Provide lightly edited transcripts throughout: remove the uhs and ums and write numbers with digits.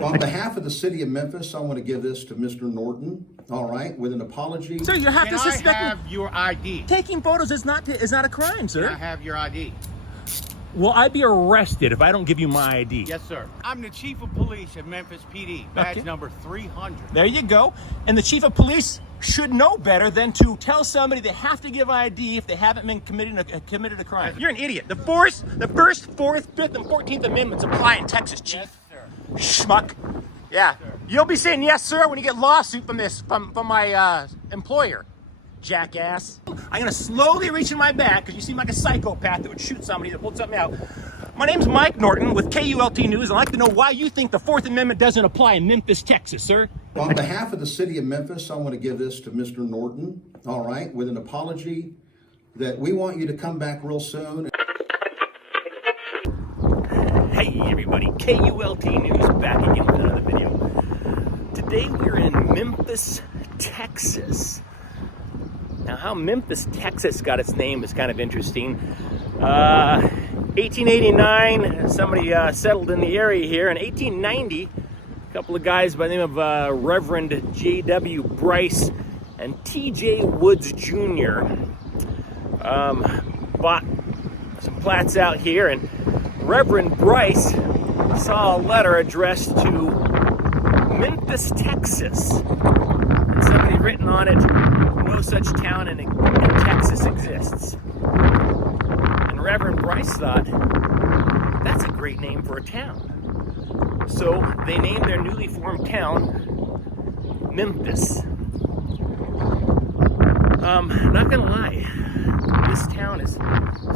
On behalf of the city of Memphis, I want to give this to Mr. Norton, all right, with an apology. Sir, you have to suspect me. Can I have your ID? Taking photos is not a crime, sir. Can I have your ID? Will I be arrested if I don't give you my ID? Yes, sir. I'm the chief of police at Memphis PD, badge number 300. There you go. And the chief of police should know better than to tell somebody they have to give ID if they haven't been committed a crime. You're an idiot. The first, fourth, fifth, and 14th Amendments apply in Texas, chief. Yes, sir. Schmuck. Yeah. Sir. You'll be saying yes, sir, when you get lawsuit from my employer. Jackass. I'm gonna slowly reach in my bag because you seem like a psychopath that would shoot somebody that pulled something out. My name's Mike Norton with KULT News. I'd like to know why you think the Fourth Amendment doesn't apply in Memphis, Texas, sir. On behalf of the city of Memphis, I want to give this to Mr. Norton, all right, with an apology that we want you to come back real soon. Hey everybody, KULT News back again with another video. Today we're in Memphis, Texas. Now how Memphis, Texas got its name is kind of interesting. 1889, somebody settled in the area here. In 1890, a couple of guys by the name of Reverend J.W. Bryce and T.J. Woods Jr. Bought some plats out here, and Reverend Bryce saw a letter addressed to Memphis, Texas. And somebody written on it, no such town in Texas exists. And Reverend Bryce thought, that's a great name for a town. So they named their newly formed town Memphis. Not gonna lie, this town has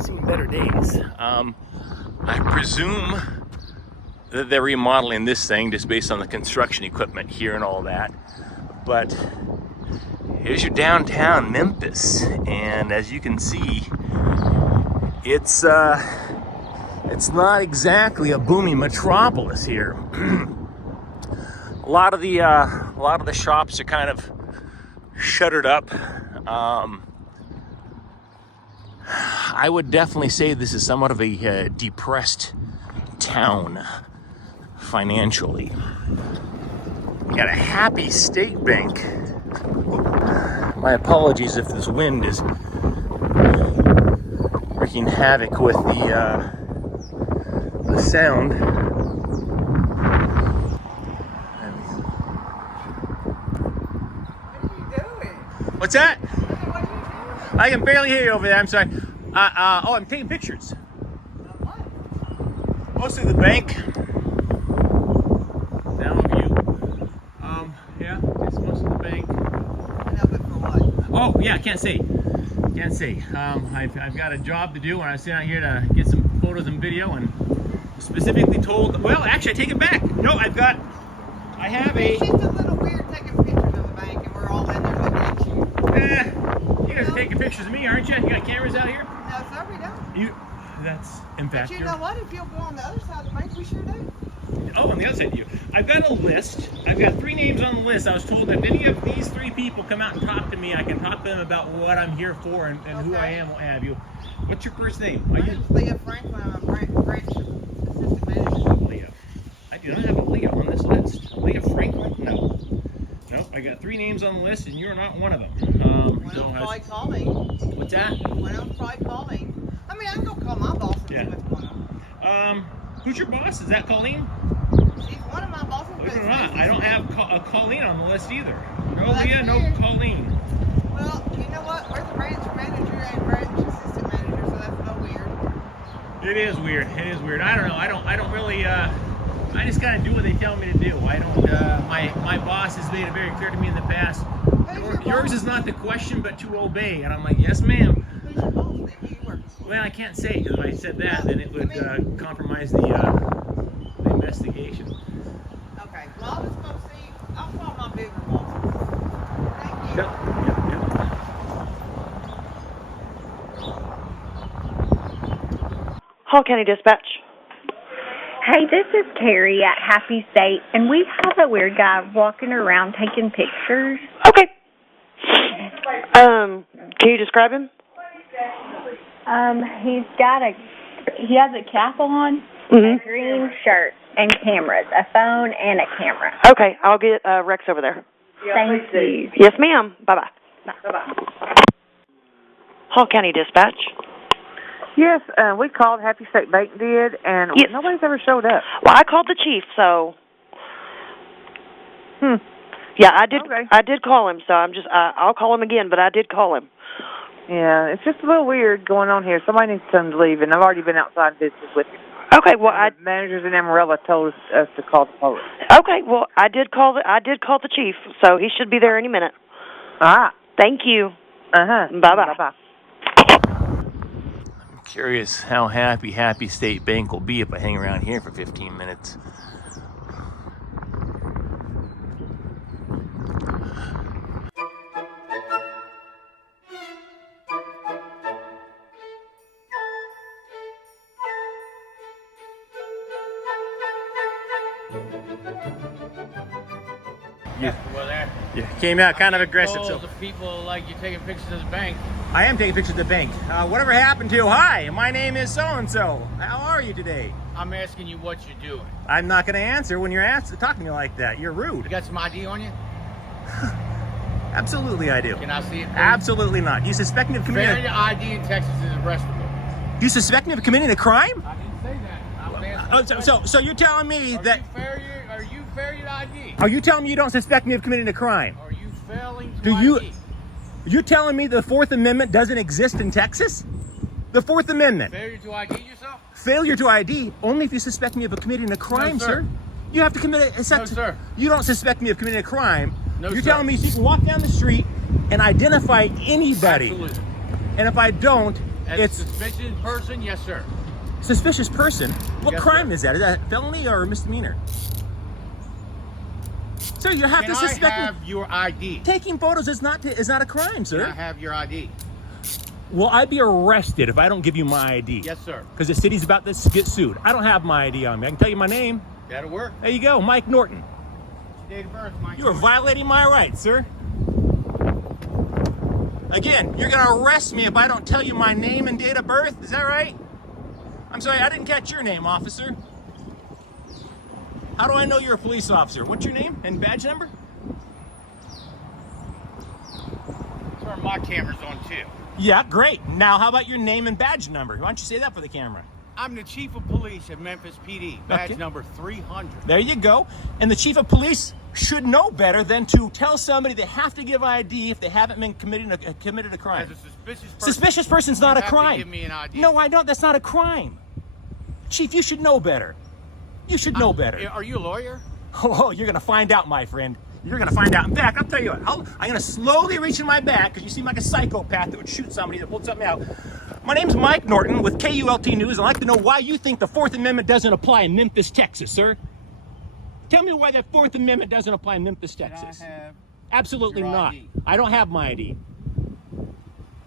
seen better days. I presume that they're remodeling this thing just based on the construction equipment here and all that. But here's your downtown Memphis, and as you can see, it's not exactly a booming metropolis here. a lot of the shops are kind of shuttered up. I would definitely say this is somewhat of a depressed town financially. You got a Happy State Bank. My apologies if this wind is wreaking havoc with the sound. What are you doing? What's that? What are you doing? I can barely hear you over there. I'm sorry. I'm taking pictures. What? Mostly the bank. Down view. Yeah, it's mostly the bank. I know, but for what? Oh, yeah, can't say. Can't say. I've got a job to do, and I was out here to get some photos and video, and specifically told, well, actually, I take it back. No, I have a... It's just a little weird taking pictures of the bank, and we're all in there looking at you. You guys are taking pictures of me, aren't you? You got cameras out here? No, sir, we don't. That's, in fact, But you know what? If you'll go on the other side of the bank, we sure do. Oh, on the other side of you. I've got a list. I've got 3 names on the list. I was told that if any of these 3 people come out and talk to me, I can talk to them about what I'm here for and who I am, what have you. What's your first name? My name's Leah Franklin. I'm a branch assistant manager. Leah. I do not have a Leah on this list. Leah Franklin? No. Nope. I got 3 names on the list, and you're not one of them. One of them probably call me. What's that? One of them probably call me. I mean, I can go call my boss and see what's going on. Who's your boss? Is that Colleen? She's one of my bosses. Believe it or not, I don't have a Colleen on the list either. No Well, that's Leah, no weird. Colleen. Well, you know what? We're the branch manager and branch assistant manager, so that's no weird. It is weird. It is weird. I don't know. I don't really. I just kind of do what they tell me to do. I don't. My boss has made it very clear to me in the past. Yours is not to question, but to obey. And I'm like, yes, ma'am. Who's your boss then? Who you work for? Well, I can't say, because if I said that, then it would compromise the investigation. Okay. Well, I'll just go see. I'll call my bigger bosses. Thank you. Yep. Hall County Dispatch. Hey, this is Carrie at Happy State, and we have a weird guy walking around taking pictures. Okay. Can you describe him? He has a cap on, Mm-hmm. a green shirt, and cameras, a phone and a camera. Okay, I'll get Rex over there. Thank you. Yes, ma'am. Bye-bye. Bye-bye. Hall County Dispatch. Yes, we called, Happy State Bank did, and Yes. nobody's ever showed up. Well, I called the chief, so. Yeah, I did. Okay. I did call him, so I'll call him again, but I did call him. Yeah, it's just a little weird going on here. Somebody needs to come to leave, and I've already been outside business with him. Okay, well, The managers in Amarillo told us to call the police. Okay, well, I did call the chief, so he should be there any minute. All right. Thank you. Uh-huh. Bye-bye. Bye-bye. I'm curious how happy State Bank will be if I hang around here for 15 minutes. Well, that You came out kind of aggressive, so the people like you taking pictures of the bank. I am taking pictures of the bank. Whatever happened to, hi, my name is so-and-so. How are you today? I'm asking you what you're doing. I'm not going to answer when you're talking to me like that. You're rude. You got some ID on you? Absolutely I do. Can I see it, please? Absolutely not. You suspect me of committing Failure to ID in Texas is arrestable. You suspect me of committing a crime? I didn't say that. I was asking So you're telling me that... Are you failure to ID? Are you telling me you don't suspect me of committing a crime? Are you failing to Do ID? you telling me the Fourth Amendment doesn't exist in Texas? The Fourth Amendment. Failure to ID yourself? Failure to ID only if you suspect me of committing a crime, No, sir. You have to commit a... No, sir. You don't suspect me of committing a crime. No, You're sir. telling me so you can walk down the street and identify anybody. Absolutely. And if I don't, As a it's suspicious person, yes, sir. suspicious person. What Yes, crime sir. is that? Is that a felony or a misdemeanor? Sir, you have Can to I suspect have your ID? taking photos is not a crime, sir. Can I have your ID? Will I be arrested if I don't give you my ID? Yes, sir. Because the city's about to get sued. I don't have my ID on me. I can tell you my name. That'll work. There you go, Mike Norton. Date of birth, Mike. You are violating my rights, sir. Again, you're going to arrest me if I don't tell you my name and date of birth. Is that right? I'm sorry, I didn't catch your name, officer. How do I know you're a police officer? What's your name and badge number? Turn my cameras on too. Yeah, great. Now, how about your name and badge number? Why don't you say that for the camera? I'm the chief of police at Memphis PD, badge Okay. number 300. There you go. And the chief of police should know better than to tell somebody they have to give ID if they haven't been committed a crime. As a suspicious person, Suspicious person's not you a have to crime. give me an ID. No, I don't. That's not a crime. Chief, you should know better. You should know better. Are you a lawyer? Oh, you're going to find out, my friend. You're going to find out. In fact, I'll tell you what. I'm going to slowly reach in my bag because you seem like a psychopath that would shoot somebody that pulled something out. My name's Mike Norton with KULT News. I'd like to know why you think the Fourth Amendment doesn't apply in Memphis, Texas, sir. Tell me why the Fourth Amendment doesn't apply in Memphis, Texas. Can I have Absolutely your not. ID? I don't have my ID.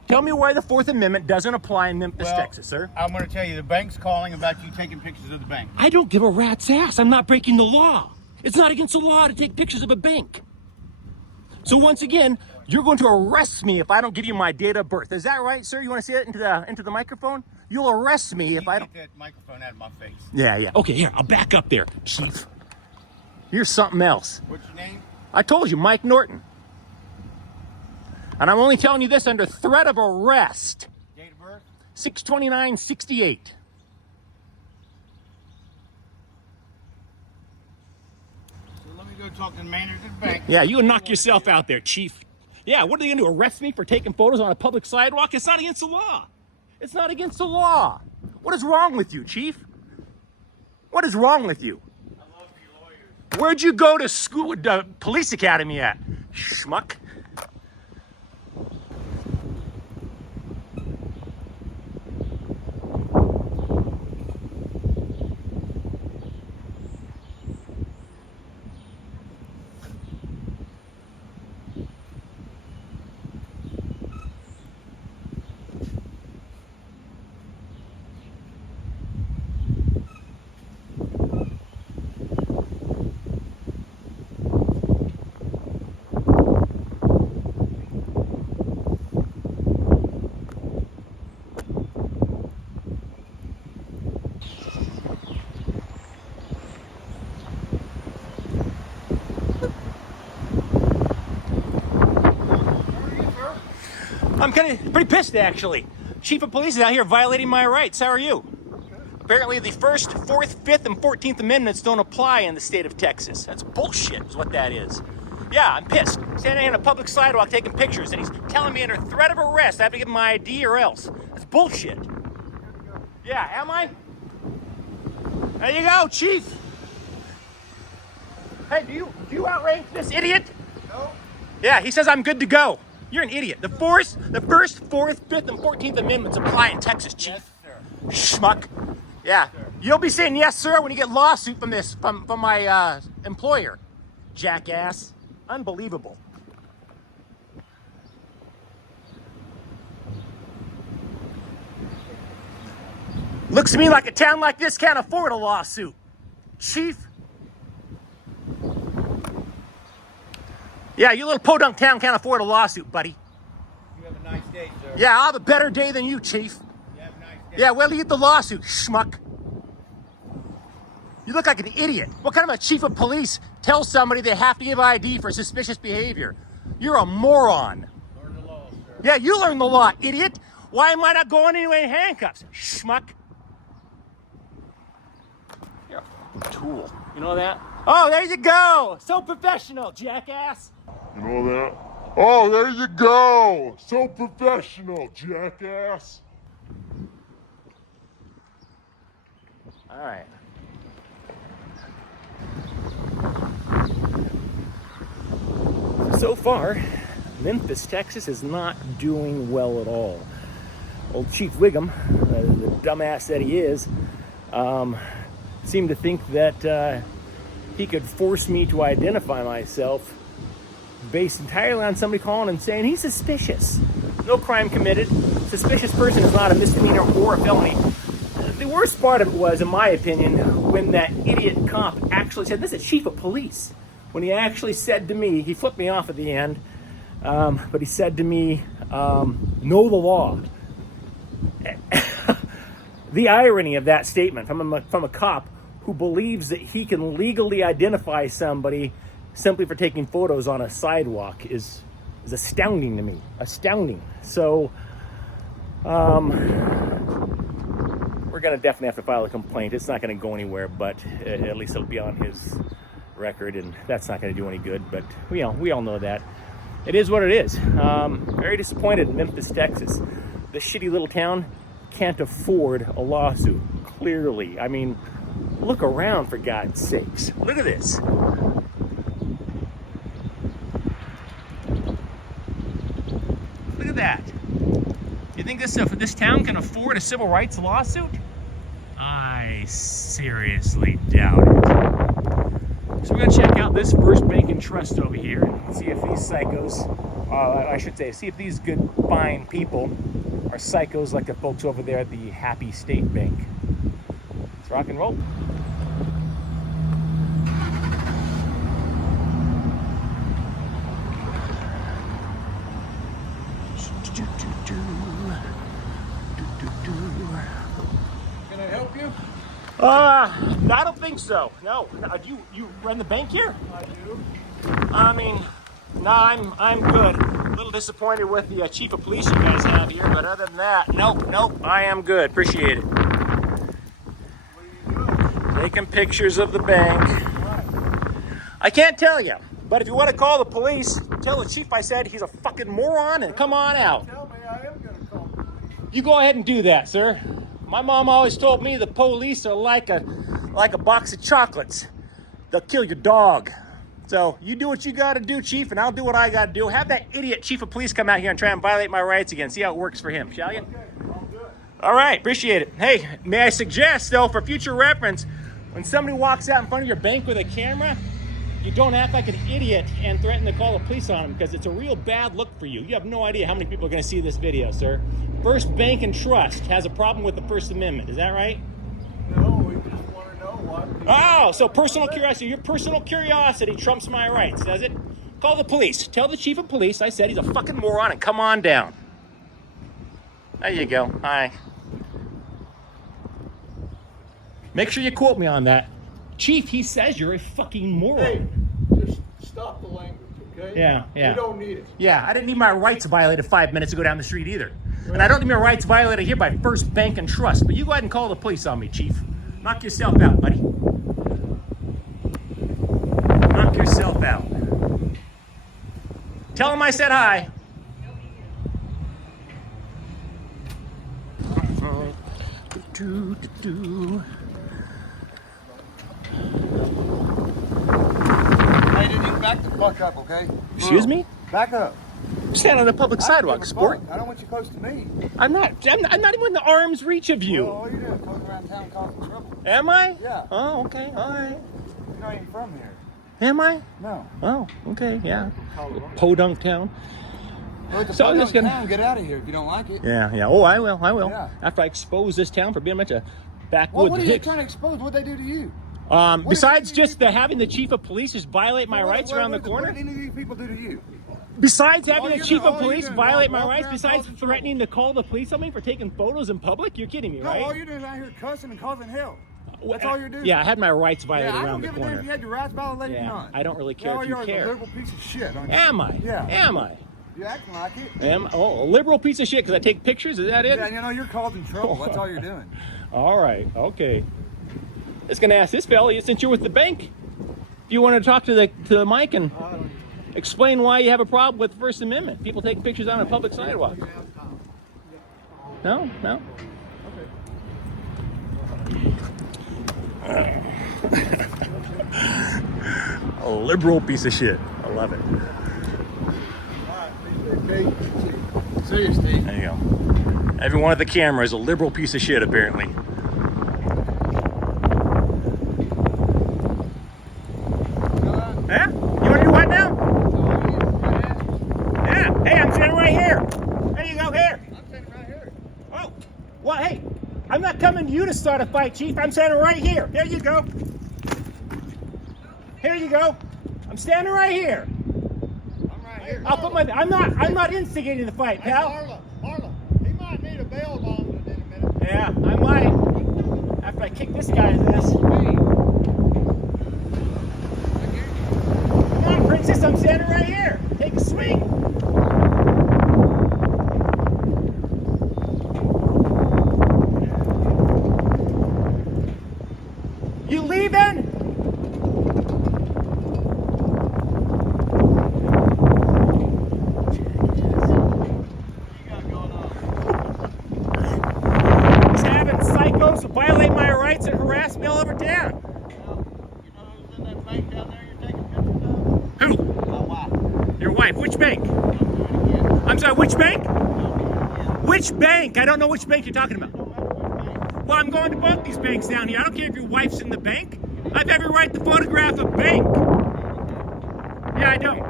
Tell me why the Fourth Amendment doesn't apply in Memphis, Well, Texas, sir. I'm going to tell you, the bank's calling about you taking pictures of the bank. I don't give a rat's ass. I'm not breaking the law. It's not against the law to take pictures of a bank. So once again, you're going to arrest me if I don't give you my date of birth. Is that right, sir? You want to say it into the microphone? You'll arrest me if I don't. Get that microphone out of my face. Yeah. Okay, here, I'll back up there, Chief. Here's something else. What's your name? I told you, Mike Norton. And I'm only telling you this under threat of arrest. Date of birth? 6/29/68. So let me go talk to the manager of the bank. Yeah, you knock yourself out there, Chief. Yeah, what are they going to do, arrest me for taking photos on a public sidewalk? It's not against the law. It's not against the law. What is wrong with you, Chief? What is wrong with you? I love you lawyers. Where'd you go to school, police academy at, schmuck? I'm pretty pissed, actually. Chief of Police is out here violating my rights. How are you? Apparently the 1st, 4th, 5th, and 14th Amendments don't apply in the state of Texas. That's bullshit is what that is. Yeah, I'm pissed. Standing on a public sidewalk taking pictures, and he's telling me under threat of arrest I have to give him my ID or else. That's bullshit. Yeah, am I? There you go, Chief. Hey, do you outrank this idiot? No. Yeah, he says I'm good to go. You're an idiot. The 1st, 4th, 5th, and 14th Amendments apply in Texas, Chief. Yes, sir. Schmuck. Yeah. You'll be saying yes, sir, when you get lawsuit from my employer. Jackass. Unbelievable. Looks to me like a town like this can't afford a lawsuit. Chief. Yeah, you little podunk town can't afford a lawsuit, buddy. You have a nice day, sir. Yeah, I'll have a better day than you, Chief. You have a nice day. Yeah, where do you get the lawsuit, schmuck? You look like an idiot. What kind of a chief of police tells somebody they have to give ID for suspicious behavior? You're a moron. Learn the law, sir. Yeah, you learn the law, idiot. Why am I not going anyway in handcuffs, schmuck? You're a fucking tool. You know that? Oh, there you go. So professional, jackass. You know that? Oh, there you go. So professional, jackass. All right. So far, Memphis, Texas is not doing well at all. Old Chief Wiggum, the dumbass that he is, seemed to think that he could force me to identify myself based entirely on somebody calling and saying he's suspicious. No crime committed. Suspicious person is not a misdemeanor or a felony. The worst part of it was, in my opinion, when that idiot cop actually said, this is chief of police. When he actually said to me, he flipped me off at the end, but he said to me, know the law. The irony of that statement from a cop who believes that he can legally identify somebody simply for taking photos on a sidewalk is astounding to me. Astounding. So, we're going to definitely have to file a complaint. It's not going to go anywhere, but at least it'll be on his record, and that's not going to do any good. But we all know that. It is what it is. Very disappointed in Memphis, Texas. This shitty little town can't afford a lawsuit, clearly. I mean, look around, for God's sakes. Look at this. Look at that. You think this town can afford a civil rights lawsuit? I seriously doubt it. So we're going to check out this First Bank and Trust over here and see if these psychos, see if these good, fine people are psychos like the folks over there at the Happy State Bank. Let's rock and roll. Can I help you? I don't think so. No. Do you run the bank here? I do. I mean, no, I'm good. A little disappointed with the chief of police you guys have here, but other than that, nope, I am good. Appreciate it. What are you doing? Taking pictures of the bank. I can't tell you, but if you want to call the police, tell the chief I said he's a fucking moron and come on out. Tell me I am going to call the police. You go ahead and do that, sir. My mom always told me the police are like a box of chocolates. They'll kill your dog. So you do what you got to do, Chief, and I'll do what I got to do. Have that idiot chief of police come out here and try and violate my rights again. See how it works for him, shall you? Okay, I'll do it. All right, appreciate it. Hey, may I suggest, though, for future reference, when somebody walks out in front of your bank with a camera, you don't act like an idiot and threaten to call the police on them, because it's a real bad look for you. You have no idea how many people are going to see this video, sir. First Bank and Trust has a problem with the First Amendment. Is that right? No, we just want to know what. Oh, so personal curiosity. Your personal curiosity trumps my rights, does it? Call the police. Tell the chief of police I said he's a fucking moron and come on down. There you go. Hi. Make sure you quote me on that. Chief, he says you're a fucking moron. Hey, just stop the language, okay? Yeah, yeah. You don't need it. Yeah, I didn't need my rights violated 5 minutes to go down the street either. And I don't need my rights violated here by First Bank and Trust. But you go ahead and call the police on me, Chief. Knock yourself out, buddy. Knock yourself out. Tell him I said hi. Hey, dude, you back the fuck up, okay? Excuse me? Back up. I'm standing on the public sidewalk, sport. I don't want you close to me. I'm not even in the arm's reach of you. Well, all you're doing is going around town causing trouble. Am I? Yeah. Oh, okay, all right. You're not even from here. Am I? No. Oh, okay, yeah. Podunk town. Well, So I'm just gonna get out of here if you don't like it. Yeah, yeah. Oh, I will. Yeah. After I expose this town for being a bunch of Well, backwoods what are you hicks. trying to expose? What'd they do to you? Besides just having the chief of police just violate my rights around the corner. What did any of these people do to you? Besides having All the you're chief doing- of all you're police doing is violate my walk rights, around besides causing threatening to call the police on me for taking photos in public, you're kidding me, No, right? all you're doing is out here cussing and causing hell. That's all you're doing. Yeah, I had my rights violated Yeah, I around don't the give a damn if corner. you had your rights violated or Yeah, not. I don't really care Yeah, if you you're care. a liberal piece of shit, aren't you? Am I? Yeah. Am I? You're acting like it. A liberal piece of shit because I take pictures? Is that it? Yeah, you know, you're causing trouble. That's all you're doing. All right, okay. Just gonna ask this fella, since you're with the bank, if you want to talk to the mic and explain why you have a problem with the First Amendment. People taking pictures on a public sidewalk. No? No? A liberal piece of shit. I love it. See you, Steve. There you go. Everyone at the camera is a liberal piece of shit, apparently. Yeah? You want to do what now? Yeah. Hey, I'm standing right here. There you go, here. I'm standing right here. Oh. Well, hey, I'm not coming to you to start a fight, Chief. I'm standing right here. There you go. Here you go. I'm standing right here. I'm right here. I'll put my. I'm not instigating the fight, pal. Marla, he might need a bail bond in a minute. Yeah, I might. After I kick this guy's ass. Come on, princess. I'm standing right here. Take a swing. You leaving? He's having psychos violate my rights and harass me all over town. You know who's in that bank down there you're taking pictures of? Who? My wife. Your wife. Which bank? Don't do it again. I'm sorry, which bank? Don't do it again. Which bank? I don't know which bank you're talking about. No matter which bank. Well, I'm going to both these banks down here. I don't care if your wife's in the bank. I have every right to photograph a bank. Yeah, I don't.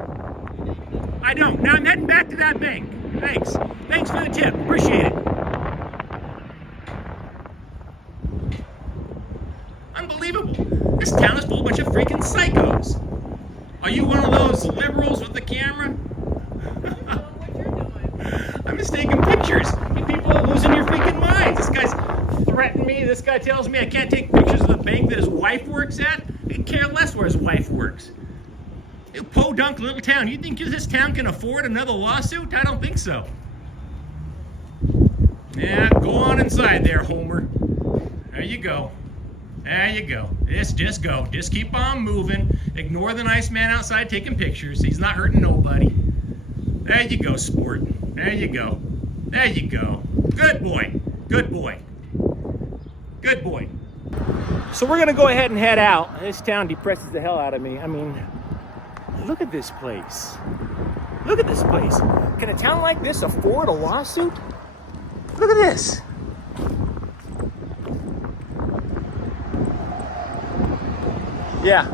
I don't. Now I'm heading back to that bank. Thanks. Thanks for the tip. Appreciate it. Unbelievable. This town is full of a bunch of freaking psychos. Are you one of those liberals with the camera? I'm just taking pictures. You people are losing your freaking minds. This guy's threatening me. This guy tells me I can't take pictures of the bank that his wife works at. I could care less where his wife works. You podunk little town. You think this town can afford another lawsuit? I don't think so. Yeah, go on inside there, Homer. There you go. There you go. Just go. Just keep on moving. Ignore the nice man outside taking pictures. He's not hurting nobody. There you go, sport. There you go. There you go. Good boy. Good boy. Good boy. So we're gonna go ahead and head out. This town depresses the hell out of me. I mean, look at this place. Look at this place. Can a town like this afford a lawsuit? Look at this. Yeah,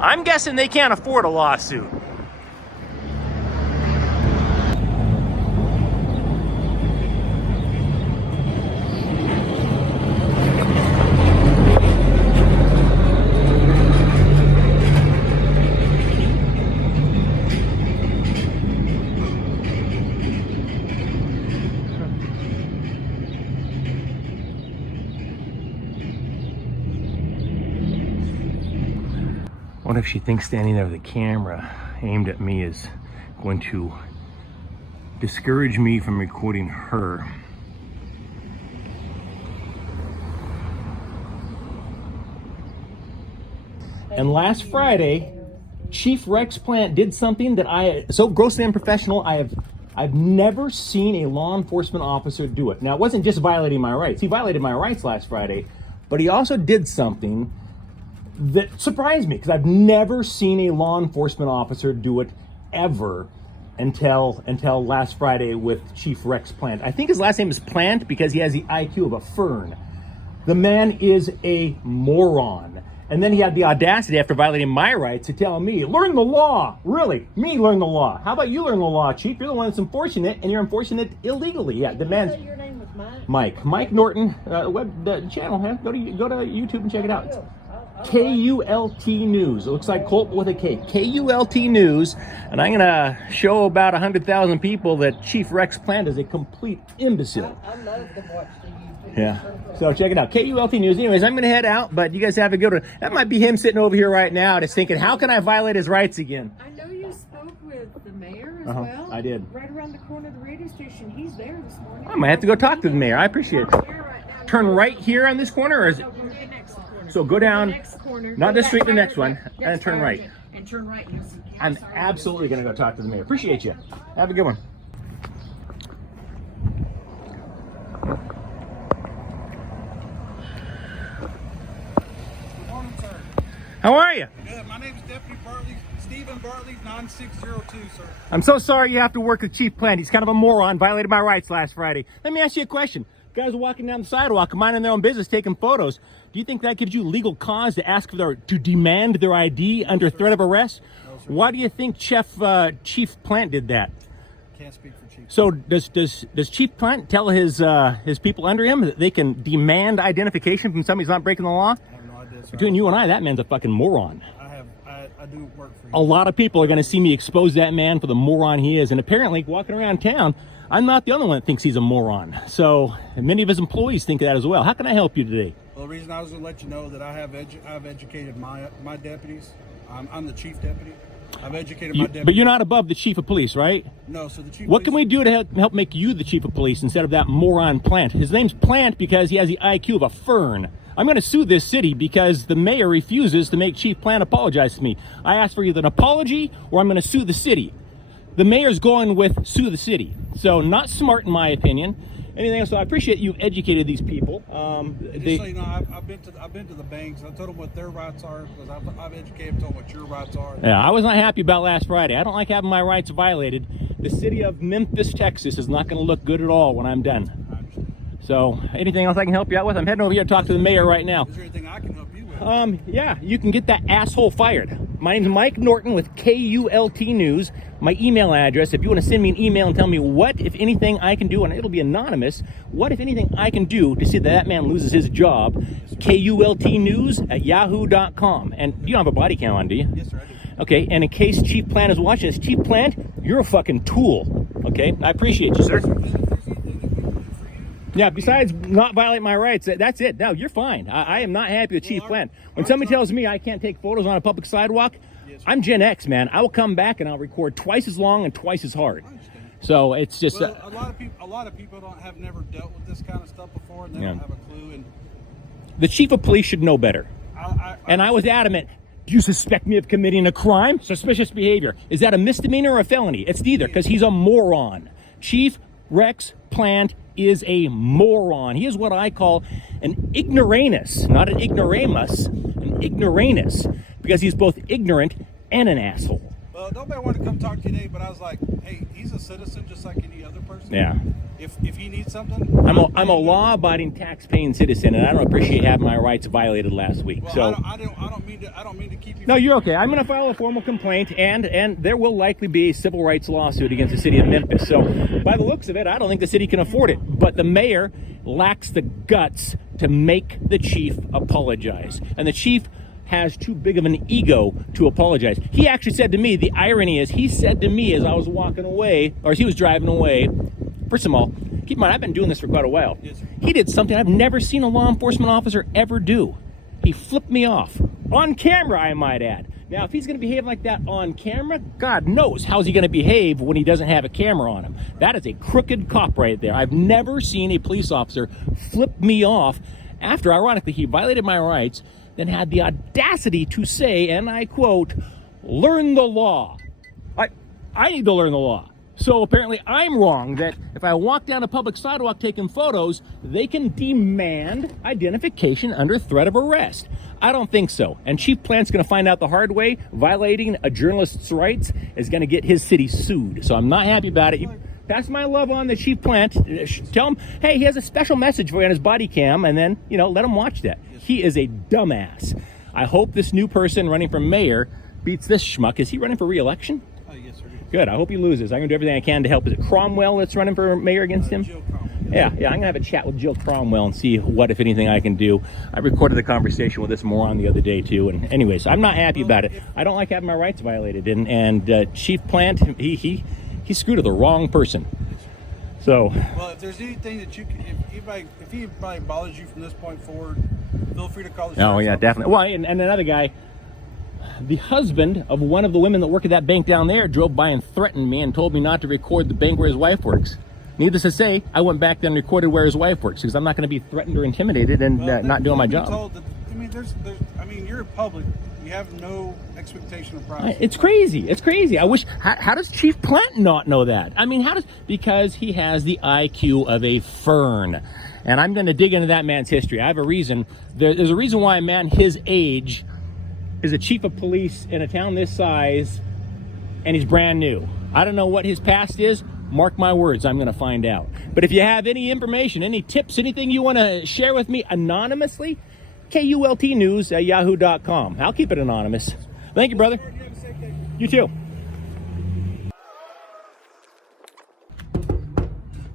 I'm guessing they can't afford a lawsuit. What if she thinks standing there with a camera aimed at me is going to discourage me from recording her. And last Friday, Chief Rex Plant did something that so grossly unprofessional, I've never seen a law enforcement officer do it. Now, it wasn't just violating my rights. He violated my rights last Friday, but he also did something that surprised me because I've never seen a law enforcement officer do it ever until last Friday with Chief Rex Plant. I think his last name is Plant because he has the IQ of a fern. The man is a moron. And then he had the audacity, after violating my rights, to tell me, learn the law. Really? Me learn the law? How about you learn the law, Chief? You're the one that's enforcing it, and you're enforcing it illegally. Yeah, the man's... Your name was Mike? Mike Norton, the channel, huh? Go to YouTube and check it out. It's KULT News. It looks like Colt with a K. KULT News. And I'm going to show about 100,000 people that Chief Rex Plant is a complete imbecile. I love to watch the YouTube. Yeah. So check it out. KULT News. Anyways, I'm going to head out, but you guys have a good one. That might be him sitting over here right now just thinking, how can I violate his rights again? I know you spoke with the mayor as well. I did. Right around the corner of the radio station. He's there this morning. I might have to go talk to the mayor. I appreciate it. Turn right here on this corner, or is it? No, go to the next corner. So go down, The next corner. not Go this that street, the fire next one, exit. and Yes, turn fire right. exit. And turn right. You'll see I'm Sorry. absolutely going to go talk to the mayor. Appreciate you. Have a good one. Good morning, sir. How are you? Good. My name's Deputy Bartley, Stephen Bartley, 9602, sir. I'm so sorry you have to work with Chief Plant. He's kind of a moron, violated my rights last Friday. Let me ask you a question. Guys are walking down the sidewalk, minding their own business, taking photos. Do you think that gives you legal cause to ask for to demand their ID under threat of arrest? No, sir. Why do you think Chief Plant did that? Can't speak for Chief. So does Chief Plant tell his people under him that they can demand identification from somebody who's not breaking the law? I have no idea, sir. Between you and I, that man's a fucking moron. I do work for you. A lot of people are going to see me expose that man for the moron he is. And apparently, walking around town, I'm not the only one that thinks he's a moron. So many of his employees think that as well. How can I help you today? Well, the reason I was going to let you know that I've educated my deputies. I'm the chief deputy. I've educated my deputies. But you're not above the chief of police, right? No, so the chief. What can we do to help make you the chief of police instead of that moron Plant? His name's Plant because he has the IQ of a fern. I'm going to sue this city because the mayor refuses to make Chief Plant apologize to me. I asked for either an apology or I'm going to sue the city. The mayor's going with sue the city. So not smart in my opinion. Anything else? So I appreciate you've educated these people. Just so you know, I've been to the banks. I told them what their rights are because I've educated them, told them what your rights are. Yeah, I was not happy about last Friday. I don't like having my rights violated. The city of Memphis, Texas is not going to look good at all when I'm done. I understand. So anything else I can help you out with? I'm heading over here to talk to the mayor right now. Is there anything I can help you with? Yeah, you can get that asshole fired. My name's Mike Norton with KULT News. My email address, if you want to send me an email and tell me what, if anything, I can do, and it'll be anonymous, what, if anything, I can do to see that man loses his job, KULTnews@yahoo.com. And you don't have a body cam on, do you? Yes, sir, I do. Okay, and in case Chief Plant is watching this, Chief Plant, you're a fucking tool. Okay, I appreciate you, sir. Yeah, besides not violate my rights, that's it. No, you're fine. I am not happy with Chief Plant. When somebody tells me I can't take photos on a public sidewalk, I'm Gen X, man. I will come back and I'll record twice as long and twice as hard. So it's just... Well, a lot of people have never dealt with this kind of stuff before, and they don't have a clue. And the chief of police should know better. I was adamant. Do you suspect me of committing a crime? Suspicious behavior. Is that a misdemeanor or a felony? It's neither, because he's a moron. Chief Rex Plant is a moron. He is what I call an ignoramus, not an ignoramus, an ignoramus, because he's both ignorant and an asshole. Well, nobody wanted to come talk to you today, but I was like, hey, he's a citizen just like any other person. Yeah. If he needs something, I'm a law-abiding, tax-paying citizen, and I don't appreciate having my rights violated last week. Well, so I don't mean to keep you. No, you're okay. I'm going to file a formal complaint, and there will likely be a civil rights lawsuit against the city of Memphis. So, by the looks of it, I don't think the city can afford it. But the mayor lacks the guts to make the chief apologize, and the chief has too big of an ego to apologize. He actually said to me, the irony is, he said to me as I was walking away, or as he was driving away, first of all, keep in mind, I've been doing this for quite a while. Yes, sir. He did something I've never seen a law enforcement officer ever do. He flipped me off. On camera, I might add. Now, if he's going to behave like that on camera, God knows how's he going to behave when he doesn't have a camera on him. That is a crooked cop right there. I've never seen a police officer flip me off after, ironically, he violated my rights, then had the audacity to say, and I quote, "Learn the law." I need to learn the law. So apparently I'm wrong that if I walk down a public sidewalk taking photos, they can demand identification under threat of arrest. I don't think so. And Chief Plant's going to find out the hard way. Violating a journalist's rights is going to get his city sued. So I'm not happy about it. Pass my love on the Chief Plant. Tell him, hey, he has a special message for you on his body cam, and then, let him watch that. He is a dumbass. I hope this new person running for mayor beats this schmuck. Is he running for re-election? Yes, sir. Good. I hope he loses. I'm going to do everything I can to help. Is it Cromwell that's running for mayor against him? Jill Cromwell. Yeah. I'm going to have a chat with Jill Cromwell and see what, if anything, I can do. I recorded the conversation with this moron the other day, too. And anyways, I'm not happy about it. I don't like having my rights violated. And Chief Plant, he screwed with the wrong person. So. Well, if there's anything that you can, if anybody bothers you from this point forward, feel free to call the sheriff's Oh, yeah, office. definitely. Well, and another guy, the husband of one of the women that work at that bank down there drove by and threatened me and told me not to record the bank where his wife works. Needless to say, I went back there and recorded where his wife works because I'm not going to be threatened or intimidated and not doing my job. Told that, you're public. You have no expectation of privacy. It's crazy. It's crazy. I wish. How does Chief Plant not know that? Because he has the IQ of a fern. And I'm going to dig into that man's history. I have a reason. There's a reason why a man his age is a chief of police in a town this size, and he's brand new. I don't know what his past is. Mark my words, I'm going to find out. But if you have any information, any tips, anything you want to share with me anonymously, KULT News at yahoo.com. I'll keep it anonymous. Thank you, brother. You too. I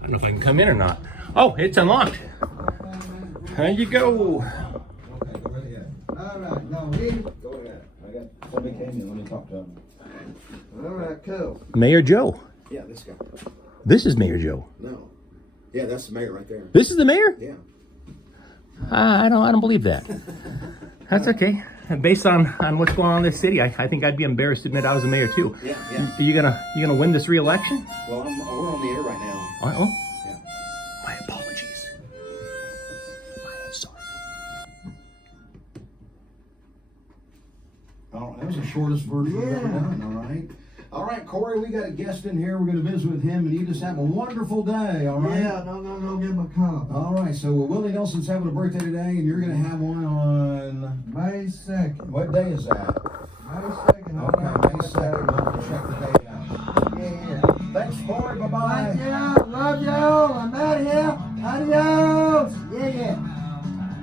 don't know if I can come in or not. Oh, it's unlocked. There you go. Okay, go right ahead. All right, no, go ahead. I got somebody came in. Let me talk to him. All right, cool. Mayor Joe. Yeah, this guy. This is Mayor Joe. No. Yeah, that's the mayor right there. This is the mayor? Yeah. I don't believe that. That's okay. Based on what's going on in this city, I think I'd be embarrassed to admit I was a mayor too. Yeah. Are you gonna win this re-election? Well, we're on the air right now. Oh. Yeah. My apologies. I'm sorry. Oh, that was the shortest version we've ever done, all right? All right, Corey, we got a guest in here. We're going to visit with him, and you just have a wonderful day, all right? Yeah, no, give him a call. All right, so Willie Nelson's having a birthday today, and you're going to have one on... May 2nd. What day is that? May 2nd. Okay, May 2nd. We'll have to check the date out. Yeah. Thanks, Corey. Bye-bye. Thank y'all. Love y'all. I'm out of here. Adios. Yeah.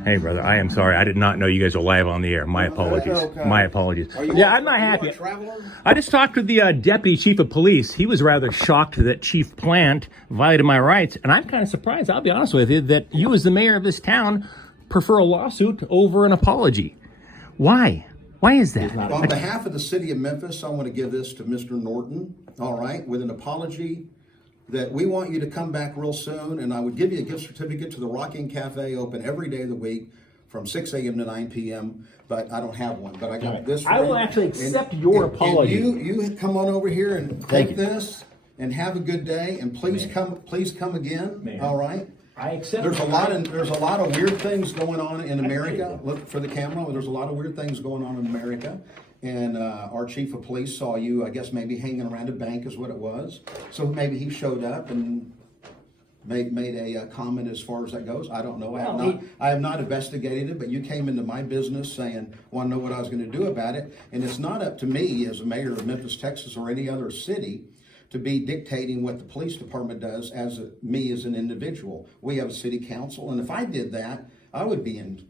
Hey, brother, I am sorry. I did not know you guys were live on the air. My apologies. Okay. My apologies. I'm not happy. A traveler? I just talked with the deputy chief of police. He was rather shocked that Chief Plant violated my rights. And I'm kind of surprised, I'll be honest with you, that you as the mayor of this town prefer a lawsuit over an apology. Why? Why is that? Well, on behalf of the city of Memphis, I want to give this to Mr. Norton, all right, with an apology that we want you to come back real soon, and I would give you a gift certificate to the Rocking Cafe, open every day of the week from 6 a.m. to 9 p.m., but I don't have one. But I got this. I will actually accept your apology. And you come on over here and take this and have a good day, and please come again, Man. all right? I accept. There's a lot of weird things going on in America. Look for the camera. There's a lot of weird things going on in America. And our chief of police saw you, I guess maybe hanging around a bank is what it was. So maybe he showed up and made a comment as far as that goes. I don't know. I have not investigated it, but you came into my business saying, want to know what I was going to do about it. And it's not up to me as a mayor of Memphis, Texas, or any other city to be dictating what the police department does as me as an individual. We have a city council, and if I did that, I would be in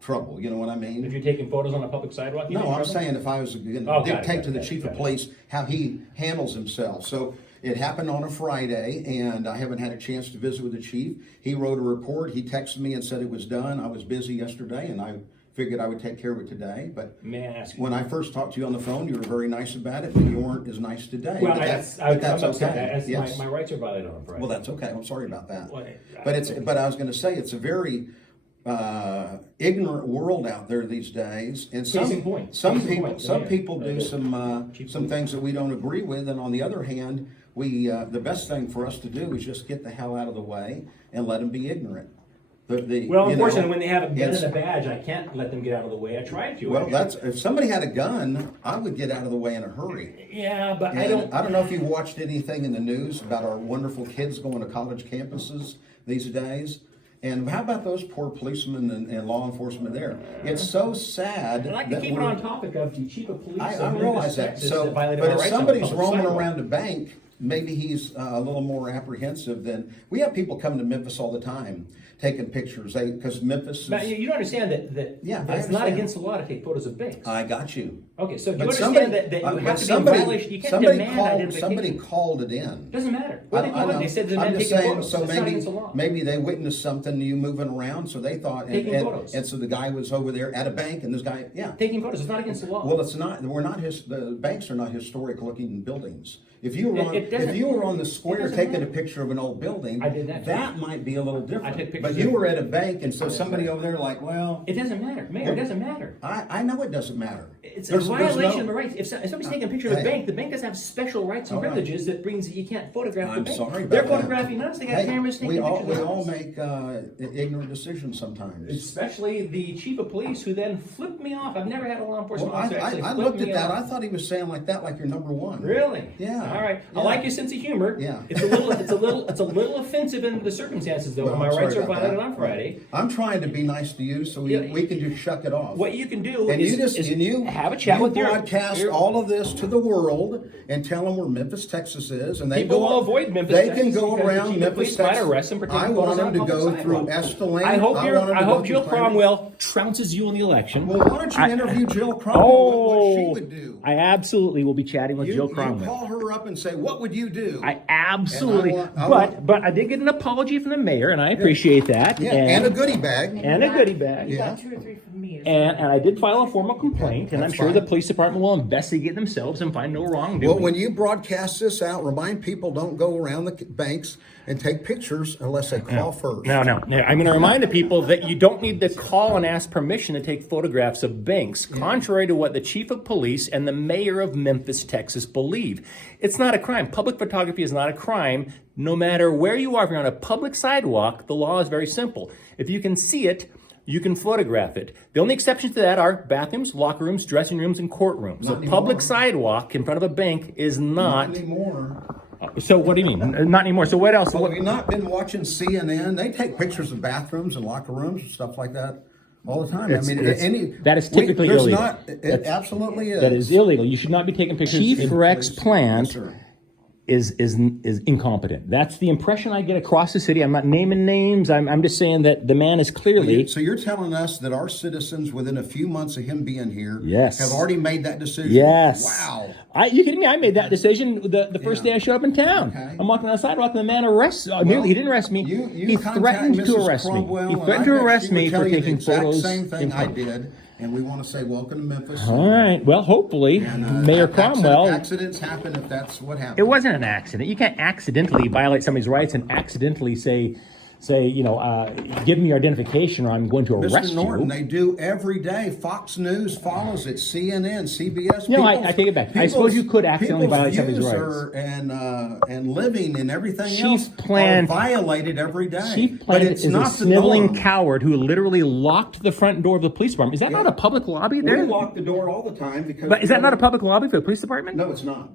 trouble. You know what I mean? If you're taking photos on a public sidewalk? No, I'm saying if I was going to dictate to the chief of police how he handles himself. So it happened on a Friday, and I haven't had a chance to visit with the chief. He wrote a report. He texted me and said it was done. I was busy yesterday, and I figured I would take care of it today. But May I ask you? when I first talked to you on the phone, you were very nice about it, but you weren't as nice today. Well, but that's okay. Yes. My rights are violated on Friday. Well, that's okay. I'm sorry about that. Well, But I was going to say it's a very ignorant world out there these days, and Case in point. Case in point, some yeah. people do some things that we don't agree with, and on the other hand, the best thing for us to do is just get the hell out of the way and let them be ignorant. Well, unfortunately, when they have a gun and a badge, I can't let them get out of the way. I tried to. Well, actually. if somebody had a gun, I would get out of the way in a hurry. Yeah, but And I don't. I don't know if you watched anything in the news about our wonderful kids going to college campuses these days. And how about those poor policemen and law enforcement there? It's so sad. I'd like to keep it on topic of the chief of police. I realize that. So, but if somebody's roaming around a bank, maybe he's a little more apprehensive than we have people come to Memphis all the time taking pictures. Because Memphis is, You don't understand that Yeah, that I it's not understand. against the law to take photos of banks. I got you. Okay, so do you But understand that you but have to somebody- be in violation? You can't somebody demand called, identification. somebody called it in. Doesn't matter. What they I called it, know. they said the I'm man just taking saying, photos. so It's not maybe against the law. maybe they witnessed something you moving around, so they thought Taking photos. and so the guy was over there at a bank, and this guy, yeah. Taking photos, it's not against the law. Well, it's not. We're not. The banks are not historic looking buildings. If you were It doesn't- if you were on the square doesn't taking matter. a picture of an old building, I did that too. that might be a little different. took pictures But you of- were at a bank, and so somebody over there like, well, It doesn't matter. Mayor, it doesn't matter. I know it doesn't matter. It's a There's violation no- of the rights. If somebody's taking a picture of a Hey. bank, the bank doesn't have special rights and All right. privileges that brings that you can't photograph the I'm bank. sorry about They're that. photographing us. They got Hey, cameras taking we pictures of all us. make ignorant decisions sometimes. Especially the chief of police, who then flipped me off. I've never had a law enforcement Well, officer actually I flip looked at me that. off. I thought he was saying like that, like you're number one. Really? Yeah. All right. Yeah. I like your sense of humor. Yeah. It's a little offensive in the circumstances, though. Well, when my I'm sorry rights are about violated that. on Friday. I'm trying to be nice to you, so we Yeah. can just shuck it off. What you can do And is, you just is you have a chat you with your broadcast all of this to the world and tell them where Memphis, Texas is, and they People go. will avoid Memphis, They Texas, can go because the around chief of Memphis, police might Texas. arrest them for taking I photos want them on to public go through sidewalk. Esthelene. I hope want them to Jill go through Cromwell trounces you in the election. Well, why don't you interview Jill Cromwell? What she would do? I absolutely will be chatting with Jill You Cromwell. call her up and say, "What would you do?" I absolutely, And I want- but I did get an apology from the mayor, and I appreciate that. Yeah, and a goodie bag. and a goodie bag. You Yeah. got 2 or 3 from me. And I did file a formal complaint, and I'm That's sure fine. the police department will investigate themselves and find no wrongdoing. Well, when you broadcast this out, remind people don't go around the banks and take pictures unless they call first. No. I'm going to remind the people that you don't need to call and ask permission to take photographs of banks, contrary to what the chief of police and the mayor of Memphis, Texas believe. It's not a crime. Public photography is not a crime. No matter where you are, if you're on a public sidewalk, the law is very simple. If you can see it, you can photograph it. The only exceptions to that are bathrooms, locker rooms, dressing rooms, and courtrooms. Not A public anymore. sidewalk in front of a bank is Not not. anymore. So what do you mean? Not anymore. So what else? Well, have you not been watching CNN? They take pictures of bathrooms and locker rooms and stuff like that all the time. That is we- typically there's illegal. Not, it absolutely is. That is illegal. You should not be taking pictures. Chief Rex Yes, Plant sir. is incompetent. That's the impression I get across the city. I'm not naming names. I'm just saying that the man is clearly. So you're telling us that our citizens, within a few months of him being here, Yes. have already made that decision? Yes. Wow. You kidding me? I made that decision the first day I showed up in town. Okay. I'm walking on the sidewalk and the man arrests. He didn't arrest me. You He contact threatened to Mrs. arrest me. Cromwell, He and threatened I to bet arrest she would me tell for you the taking exact photos. Same thing in I public. did, and we want to say welcome to Memphis. All right. Well, hopefully, And, Mayor accident- Cromwell. Accidents happen if that's what happened. It wasn't an accident. You can't accidentally violate somebody's rights and accidentally say, give me your identification or I'm going to arrest Mr. Norton, you. they do every day. Fox News follows it. CNN, CBS. No, I take it back. I suppose you could accidentally violate somebody's views rights. are- and living and everything Chief else Plant- are violated every day. Chief But Plant it's is a not the sniveling norm. coward who literally locked the front door of the police department. Is that not a public lobby We there? lock the door all the time because. But is that not a public lobby for the police department? No, it's not.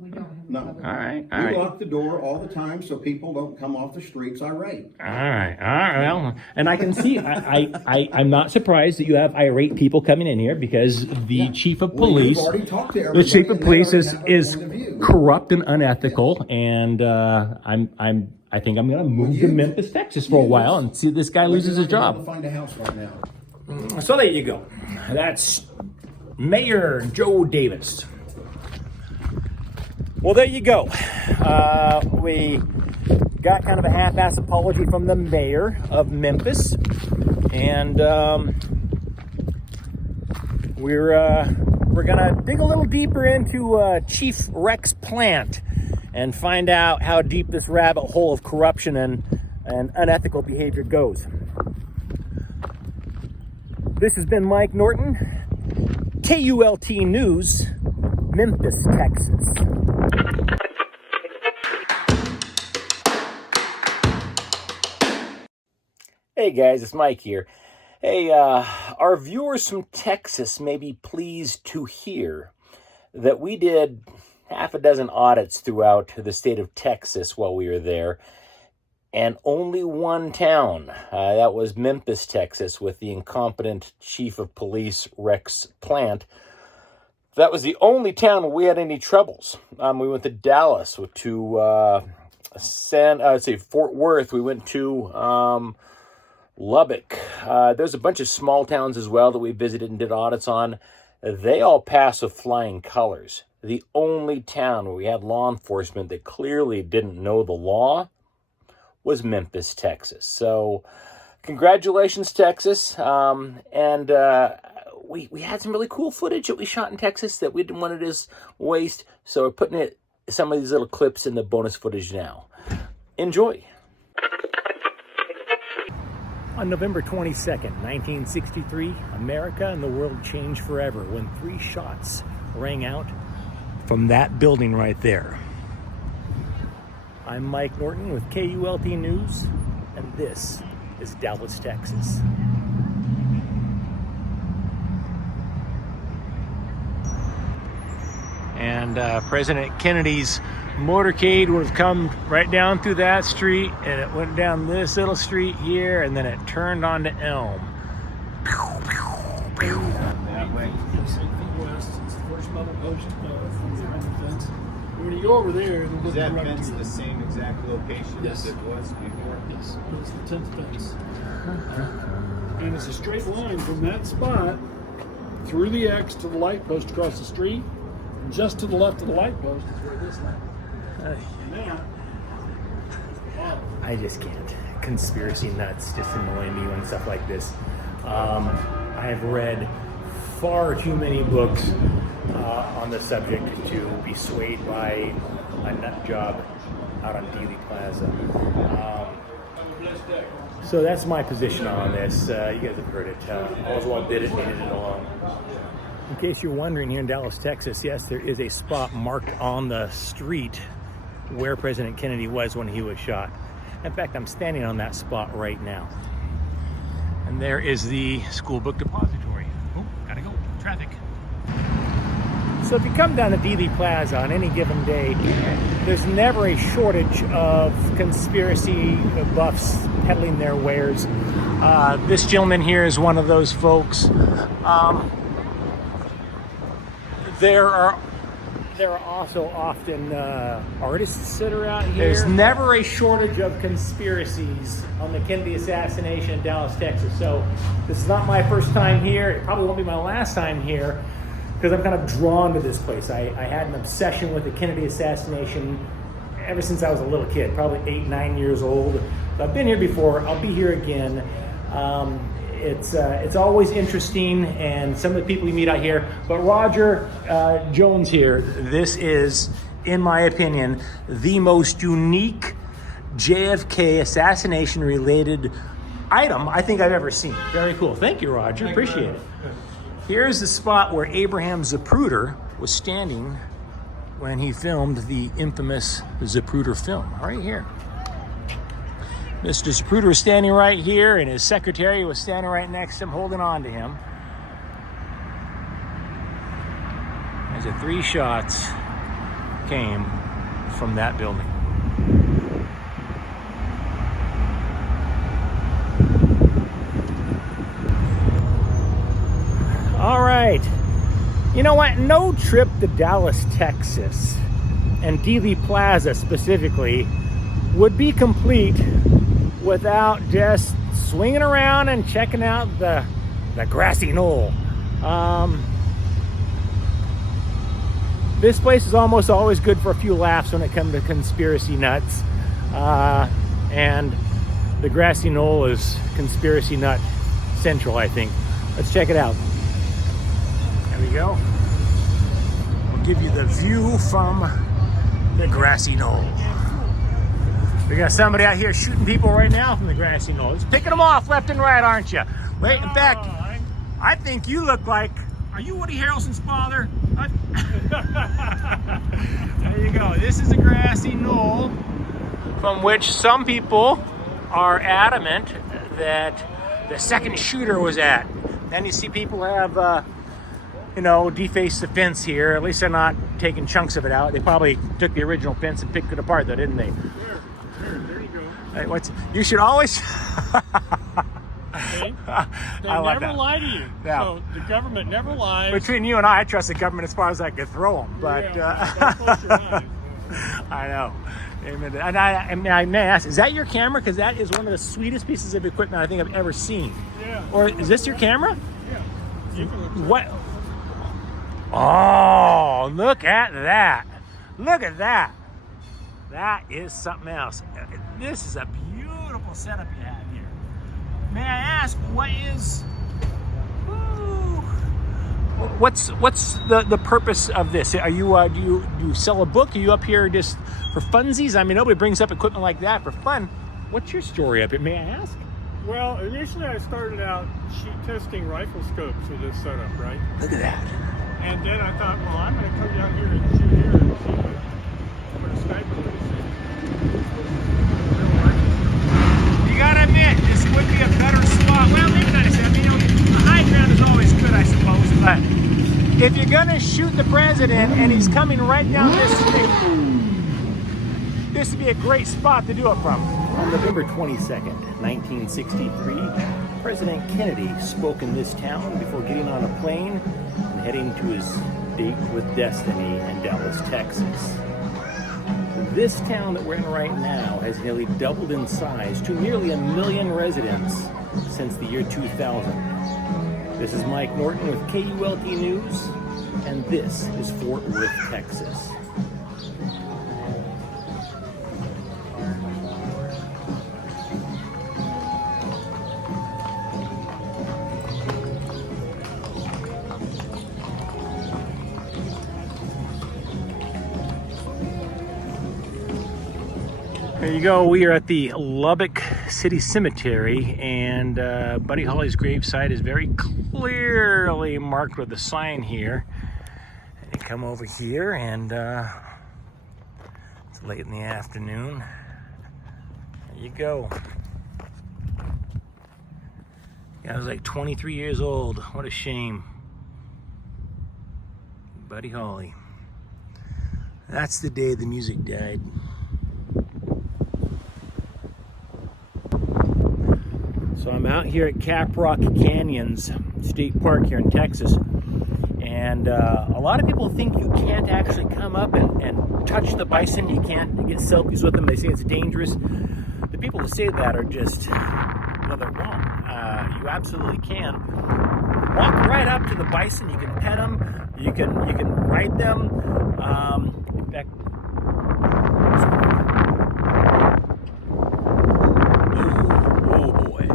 No. All right. We lock the door all the time so people don't come off the streets irate. All right. Well, and I can see. I'm not surprised that you have irate people coming in here because the chief of Well, you've police, already talked to the everybody chief of and they police already is have a is point of view. corrupt and unethical, and I think I'm going to move to Memphis, Texas for a while and see if this guy loses his You're not gonna job. Find a house right now. So there you go. That's Mayor Joe Davis. Well, there you go. We got kind of a half-ass apology from the mayor of Memphis, and we're gonna dig a little deeper into Chief Rex Plant and find out how deep this rabbit hole of corruption and unethical behavior goes. this has been Mike Norton, KULT News, Memphis, Texas. Hey guys, it's Mike here. Hey, our viewers from Texas may be pleased to hear that we did half a dozen audits throughout the state of Texas while we were there, and only one town, that was Memphis, Texas, with the incompetent chief of police, Rex Plant. That was the only town where we had any troubles. We went to Dallas, to Fort Worth. We went to Lubbock. There's a bunch of small towns as well that we visited and did audits on. They all pass with flying colors. The only town where we had law enforcement that clearly didn't know the law was Memphis, Texas. So congratulations, Texas. And we had some really cool footage that we shot in Texas that we didn't want to just waste. So we're putting some of these little clips in the bonus footage now. Enjoy. On November 22nd, 1963, America and the world changed forever when 3 shots rang out from that building right there. I'm Mike Norton with KULT News, and this is Dallas, Texas. And President Kennedy's motorcade would have come right down through that street, and it went down this little street here, and then it turned onto Elm. That way. 6 feet west. It's the first metal post from behind the fence. When you go over there, it'll look that right fence to you. the same exact location Yes. as it was before? Yes, it's the 10th fence. And it's a straight line from that spot through the X to the light post across the street. And just to the left of the light post is where this line. I just can't. Conspiracy nuts just annoy me when stuff like this. I have read far too many books on the subject to be swayed by a nut job out on Dealey Plaza. So that's my position on this. You guys have heard it. Oswald did it, needed it alone. In case you're wondering, here in Dallas, Texas, yes, there is a spot marked on the street where President Kennedy was when he was shot. In fact, I'm standing on that spot right now. And there is the school book depository. Oh, gotta go, traffic. So if you come down to Dealey Plaza on any given day, there's never a shortage of conspiracy buffs peddling their wares. This gentleman here is one of those folks. There are also often artists that are out here. There's never a shortage of conspiracies on the Kennedy assassination in Dallas, Texas. So this is not my first time here. It probably won't be my last time here because I'm kind of drawn to this place. I had an obsession with the Kennedy assassination ever since I was a little kid, probably 8, 9 years old. So I've been here before. I'll be here again. It's always interesting, and some of the people you meet out here. But Roger Jones here, this is, in my opinion, the most unique JFK assassination-related item I think I've ever seen. Very cool. Thank you, Roger. Appreciate it. Here's the spot where Abraham Zapruder was standing when he filmed the infamous Zapruder film, right here. Mr. Zapruder was standing right here, and his secretary was standing right next to him, holding on to him. As the 3 shots came from that building. All right. You know what? No trip to Dallas, Texas, and Dealey Plaza specifically, would be complete without just swinging around and checking out the grassy knoll. This place is almost always good for a few laughs when it comes to conspiracy nuts. And the grassy knoll is conspiracy nut central, I think. Let's check it out. There we go. We'll give you the view from the grassy knoll. We got somebody out here shooting people right now from the grassy knoll. Just picking them off left and right, aren't you? Wait, in fact, I think you look like, are you Woody Harrelson's father? There you go. This is a grassy knoll from which some people are adamant that the second shooter was at. And you see people have, defaced the fence here. At least they're not taking chunks of it out. They probably took the original fence and picked it apart, though, didn't they? There you go. Hey, you should always. They I like never that. lie to you. Yeah. So the government never lies. Between you and I trust the government as far as I could throw them. But don't close your eyes. I know. Amen. And I may ask, is that your camera? Because that is one of the sweetest pieces of equipment I think I've ever seen. Yeah. Or is this your camera? Yeah. You can look What? Oh, look at that. Look at that. That is something else. This is a beautiful setup you have here. May I ask, what's the purpose of this? Are you do you sell a book? Are you up here just for funsies? I mean, nobody brings up equipment like that for fun. What's your story up here? May I ask? Well, initially I started out sheet testing rifle scopes with this setup, right? Look at that. And then I thought, well, I'm going to come down here and shoot here and see what I'm going to Skype a little bit. You gotta admit, this would be a better spot. Well, maybe not. The high ground is always good, I suppose. But if you're gonna shoot the president and he's coming right down this street, this would be a great spot to do it from. On November 22nd, 1963, President Kennedy spoke in this town before getting on a plane and heading to his date with destiny in Dallas, Texas. This town that we're in right now has nearly doubled in size to nearly 1 million residents since the year 2000. This is Mike Norton with KULT News, and this is Fort Worth, Texas. There you go. We are at the Lubbock City Cemetery, and Buddy Holly's gravesite is very clearly marked with a sign here. And you come over here, and it's late in the afternoon. There you go. Yeah, I was like 23 years old. What a shame. Buddy Holly. That's the day the music died. So I'm out here at Caprock Canyons State Park here in Texas, and a lot of people think you can't actually come up and touch the bison. You can't get selfies with them. They say it's dangerous. The people who say that are just, well, they're wrong. You absolutely can. Walk right up to the bison. You can pet them. You can ride them. In fact, oh boy.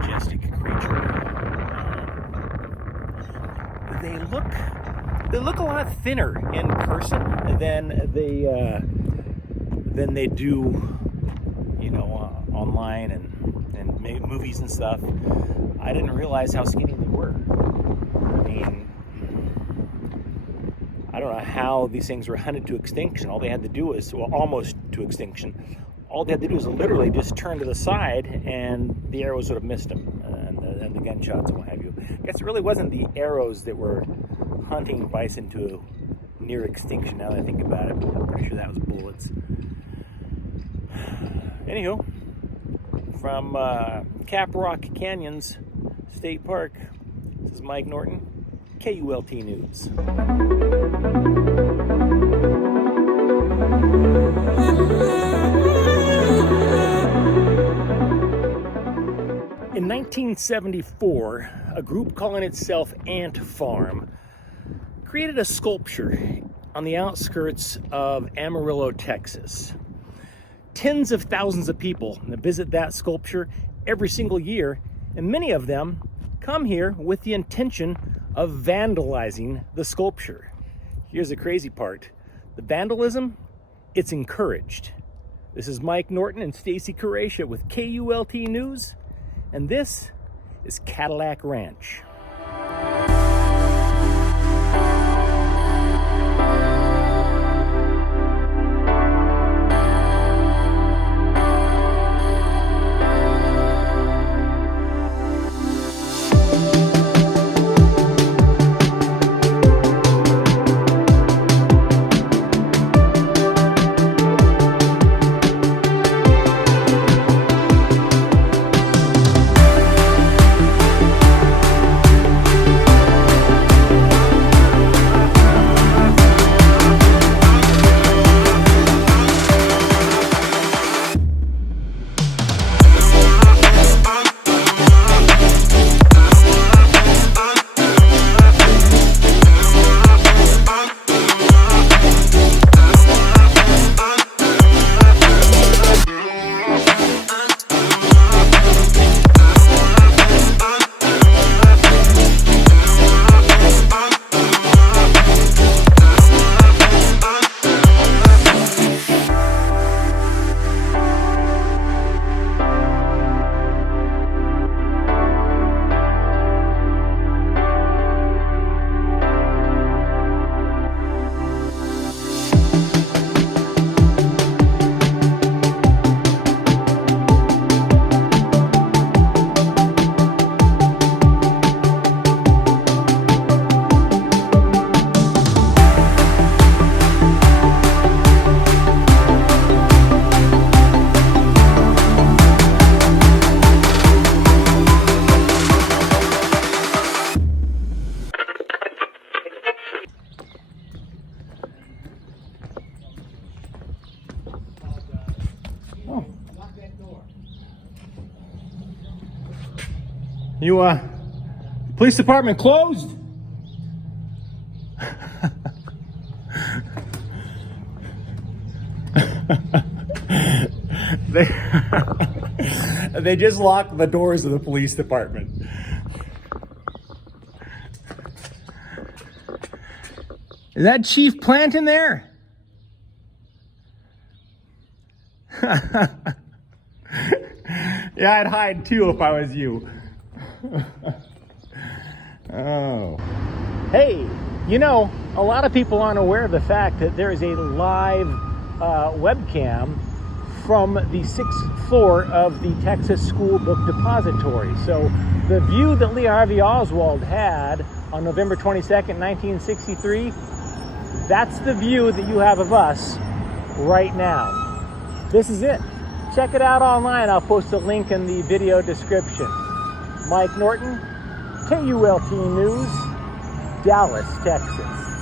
Majestic creature. They look a lot thinner in person than they do, online and movies and stuff. I didn't realize how skinny they were. I mean, I don't know how these things were hunted to extinction. All they had to do was, well, almost to extinction. All they had to do was literally just turn to the side, and the arrows would have missed them, and the gunshots and what have you. I guess it really wasn't the arrows that were hunting bison to near extinction. Now that I think about it, I'm pretty sure that was bullets. Anywho, from Caprock Canyons State Park, this is Mike Norton, KULT News. In 1974, a group calling itself Ant Farm created a sculpture on the outskirts of Amarillo, Texas. Tens of thousands of people visit that sculpture every single year, and many of them come here with the intention of vandalizing the sculpture. Here's the crazy part. The vandalism it's encouraged. This is Mike Norton and Stacy Curation with KULT News, and this is Cadillac Ranch. You, police department closed? They just locked the doors of the police department. Is that Chief Plant in there? Yeah, I'd hide too if I was you. Oh. Hey, you know, a lot of people aren't aware of the fact that there is a live webcam from the 6th floor of the Texas School Book Depository. So the view that Lee Harvey Oswald had on November 22nd, 1963, that's the view that you have of us right now. This is it. Check it out online. I'll post a link in the video description. Mike Norton, KULT News, Dallas, Texas.